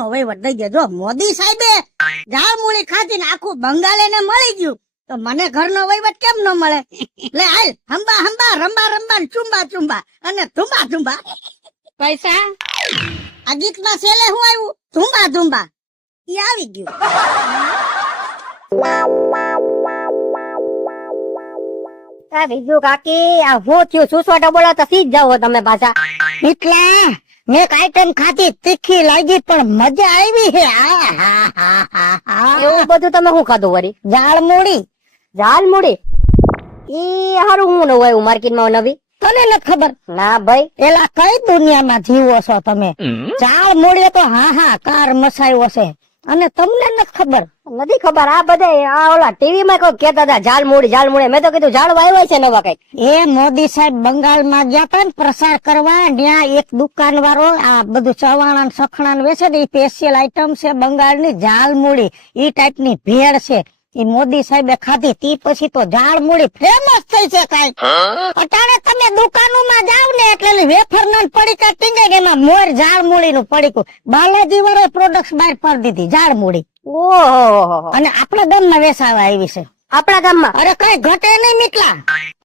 નો વહીવટ થઈ ગયો. જો મોદી સાહેબે ઝાડ મૂળી ખાધીને આખું બંગાળ એને મળી ગયું તો મને ઘરનો વહીવટ કેમ ન મળે? લે હાલ, હંબા હંબા, રંબા રંબા, ચુંબા ચુંબા અને ધુંબા ધુંબા. પૈસા આ ગીતમાં છેલ્લે હું આવ્યું? ધુંબા ધુંબા. ઈ આવી ગયું. બીજું કાકી આ હું થયું સુસવાટા બોલો તો સીધ જાવ તમે પાછા. એટલે મેં એક આઈટમ ખાધી, તીખી લાગી પણ મજા આવી હે. એવું બધું તમે શું ખાધું વળી? ઝાડ મૂળી. ઝાલ મુડી ઈ હારું હું ન હોય માર્કેટમાં નવી. તને નથી ખબર? ના ભાઈ, એલા કઈ દુનિયામાં જીવો છો તમે? ઝાડ મૂળીએ તો કાર મસાયો છે અને તમને નથી ખબર. નથી ખબર. આ બધા આ ઓલા ટીવી માં કોઈ કેતા હતા ઝાલ મુડી. મેં તો કીધું ઝાડ વાવ્યા છે નવા કઈ. એ મોદી સાહેબ બંગાળમાં ગયા તા ને પ્રસાર કરવા, ત્યાં એક દુકાન વાળો આ બધું ચવાણા ને સખણા વેચે ને, એ સ્પેશિયલ આઈટમ છે બંગાળની ઝાલ મૂળી. ઈ ટાઈપ ની ભેળ છે. એ મોદી સાહેબે ખાધી તી પછી તો ઝાડ મૂળી ફેમસ થઈ છે. કઈ અટાણે તમે દુકાનોમાં જાવ ને એટલે વેફર ના પડીકા ટીંગાઈ એમાં મોર ઝાડ મૂળી નું પડીકું. બાલાજી વાળો પ્રોડક્ટ બહાર પાડી દીધી ઝાડ મૂળી. ઓહો, અને આપણા ગામમાં વેચાવા આવી છે. આપણા ગામમાં? અરે કઈ ઘટે નહીં મીટલા.